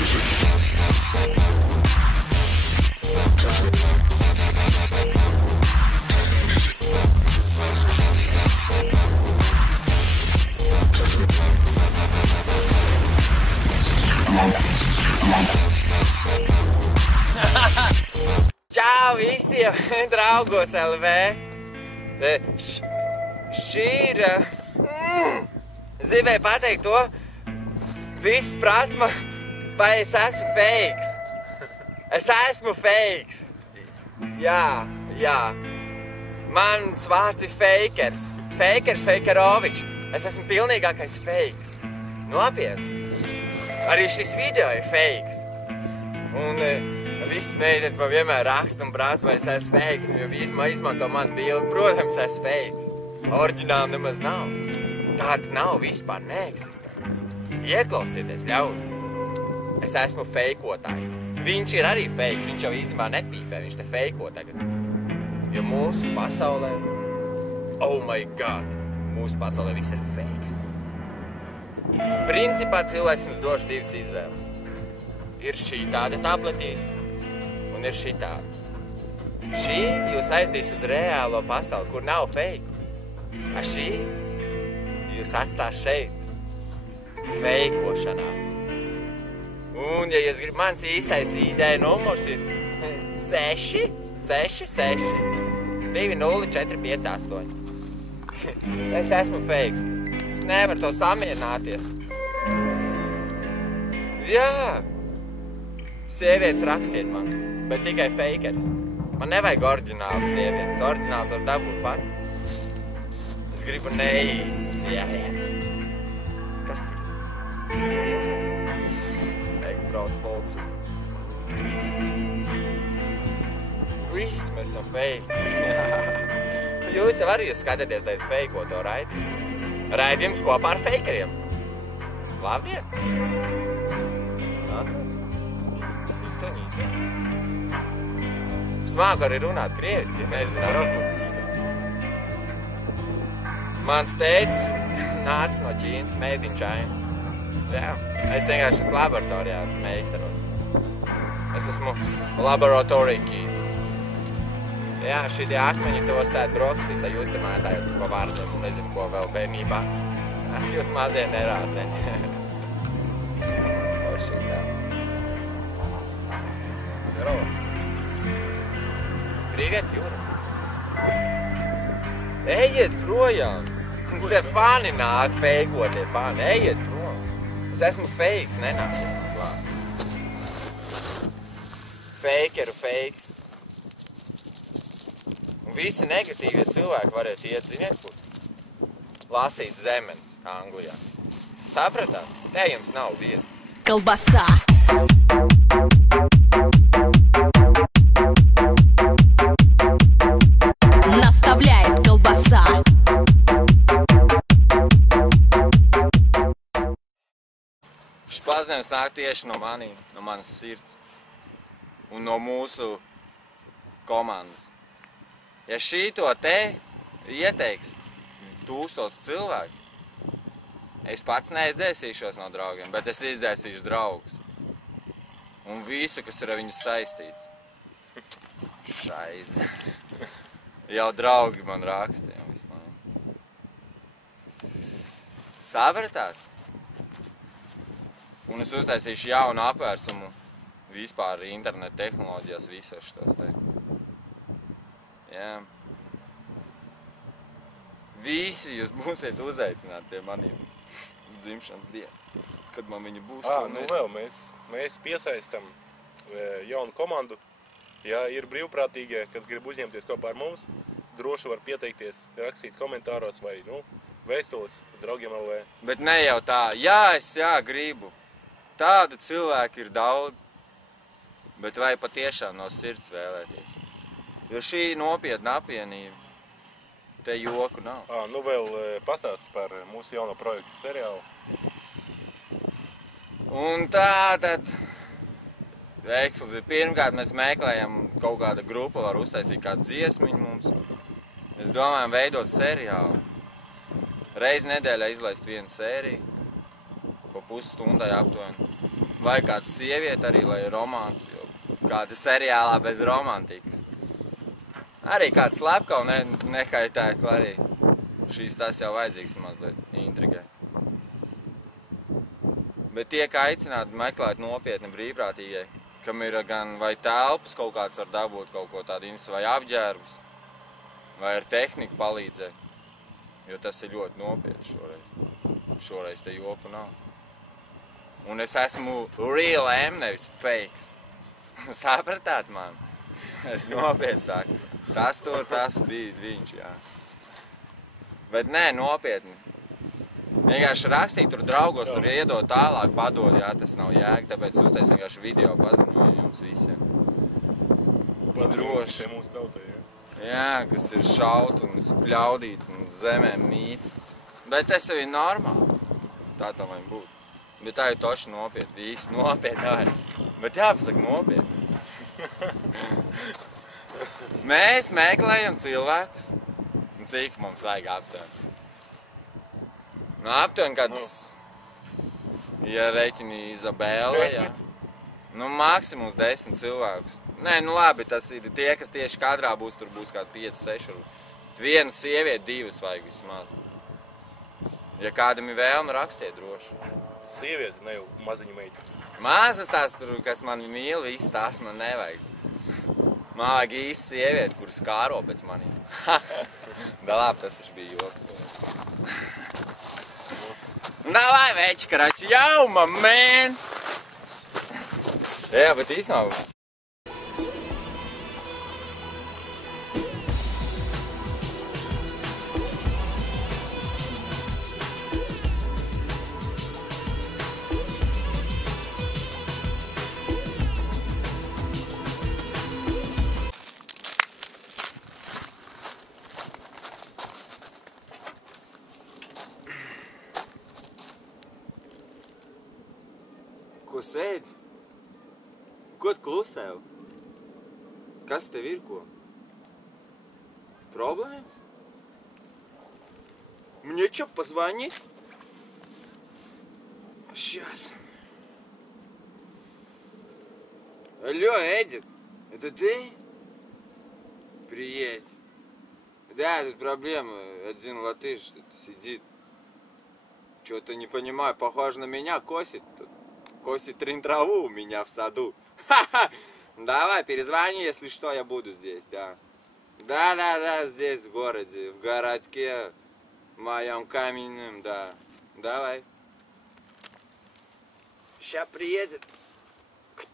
Čau visiem draugos LV! Šī ir... Es gribēju pateikt to, viss prasma, vai es esmu fakes. Es esmu fakes. Jā. Mans vārds ir fakers. Fakers Fakerovičs. Es esmu pilnīgākais fakes. Nopietni. Arī šis video ir fakes. Un visas meitenes man vienmēr raksta un prasa, vai es esmu fakes, jo izmanto manu bildi. Protams, es esmu fakes. Oriģināli nemaz nav. Tāda nav vispār, neeksistē. Ieklausieties, ļaudis. Es esmu fejkotājs. Viņš ir arī fakes, viņš jau īstenībā nepīpē, viņš te fejko tagad. Jo mūsu pasaulē, oh my god, mūsu pasaulē viss ir fakes. Principā cilvēks mums došu divas izvēles. Ir šī tāda tabletīte un ir šī tāda. Šī jūs aizdīs uz reālo pasauli, kur nav feiku. A šī jūs atstās šeit, feikošanā. Un, ja jūs gribat, mans īstais ID numurs ir 6 2 0 4 5 8. Es esmu fakes. Es nevaru to samierināties. Jā. Sievietes rakstiet man, bet tikai fakeris. Man nevajag oriģināls sievietes. Oriģināls var dabūt pats. Es gribu neīsti sievieti. Kas tur? Brauc policija. Visi mēs esam fake. Jūs jau arī skatāties tādu feikoto raidījumu. Raidījums kopā ar fakeriem. Labdien! Nikto nīca. Smāku arī runāt krieviski, ja nezinu rožu. Mans teicis nāca no Ķīnas, made in China. Jā, es vienkārši esmu laboratorijā meistarots. Es esmu laboratorija kīts. Jā, šī tie akmeņi to sēt brokastīs, ja jūs te mētājat pa vārdiem un nezinu, ko vēl bērnībā. Jūs mazie nerātē. O šitā. Здорово. Привет, Юра. Ejiet projām. Te fani nāk feikot, tie fani. Ejiet projām. Es esmu fakes, nenāciet klāt. Fakeru fakes. Un visi negatīvie cilvēki varētu iet, ziniet, kur? Lasīt zemenes Anglijā. Sapratāt? Te jums nav vietas. Колбаса. Наставляет колбаса. Šis paziņojums nāk tieši no manas sirds un no mūsu komandas. Ja šī to te ieteiks 1000 cilvēku, es pats neizdzēsīšos no draugiem, bet es izdzēsīšu draugus. Un visu, kas ir ar viņu saistīts. Šaize. Jau draugi man rakstīja vispār. Sapratāt? Un es uztaisīšu jaunu apvērsumu vispār internetu tehnoloģijās visos šitos te. Jā. Visi jūs būsiet uzaicināti pie maniem uz dzimšanas dienu, kad man viņi būs. Nu vēl, mēs piesaistam jaunu komandu. Ja ir brīvprātīgie, kas grib uzņemties kopā ar mums, droši var pieteikties, rakstīt komentāros vai, vēstules uz draugiem LV. Bet ne jau tā. Jā, es gribu. Tādu cilvēku ir daudz, bet vai patiešām no sirds vēlēties? Jo šī nopietna apvienība, te joku nav. Nu vēl pastāsts par mūsu jauno projektu seriālu. Un tā tad, ekskluzīvi, pirmkārt mēs meklējam kaut kāda grupa, var uztaisīt kādu dziesmiņu mums. Mēs domājam veidot seriālu. Reizi nedēļā izlaist vienu sēriju, pa pusstundai aptuveni. Vai kāds sieviete arī, lai ir romāns, jo kāda seriālā bez romantikas. Arī kāds slepkavu nekaitētu, arī šīs tas jau vajadzīgs mazliet intrigai. Bet tiek aicināti meklēt nopietni brīvprātīgai, kam ir gan vai telpas kaut kāds var dabūt kaut ko tādu, vai apģērbus, vai ar tehniku palīdzēt, jo tas ir ļoti nopietni šoreiz. Šoreiz te joku nav. Un es esmu real M, nevis fakes. Sapratāt man? Es nopietni saku. Tas bija viņš, jā. Bet nē, nopietni. Vienkārši rakstīt tur draugos, tur iedod tālāk, padod, jā, tas nav jēga, tāpēc uztais vienkārši video paziņoju jums visiem. Droši. Mūsu tautai, jā. Jā, kas ir šaut un spļaudīt un zemē mīt. Bet tas jau ir normāli. Tā tam vajag būt. Bet tā ir toši nopietni, visi nopietni vajag. Bet jāpasaka nopietni. Mēs meklējam cilvēkus. Cik mums vajag aptuveni? Nu, aptuveni kāds, ja reiķini Izabela, jā. Nu, maksimums 10 cilvēkus. Nē, nu labi, tas ir tie, kas tieši kadrā būs, tur būs kādi 5-6. Viena sieviete, 2 vajag vismaz. Ja kādam ir vēlme, rakstiet droši. Sieviete, ne jau maziņu meitu. Mazas tās tur, kas man mīl, visas tās man nevajag. Man vajag īsti sievieti, kuras kāro pēc manī. Da labi, tas taču bija joks. Davai, veči, karači, jau, man! Jā, bet īstenībā. Ko sēdi? Ko tu klusēji? Kas tev ir ko? Problēmas? Мне что, позвонить? Сейчас. Алло, Эдик, это ты? Приедь. Да, тут проблема. Один латыш сидит. Что-то не понимаю, похоже на меня, косит тут. Косит трин-траву у меня в саду. Ха-ха! Давай, перезвони, если что, я буду здесь, да. Да, здесь, в городе, в городке моем каменном, да. Давай. Сейчас приедет.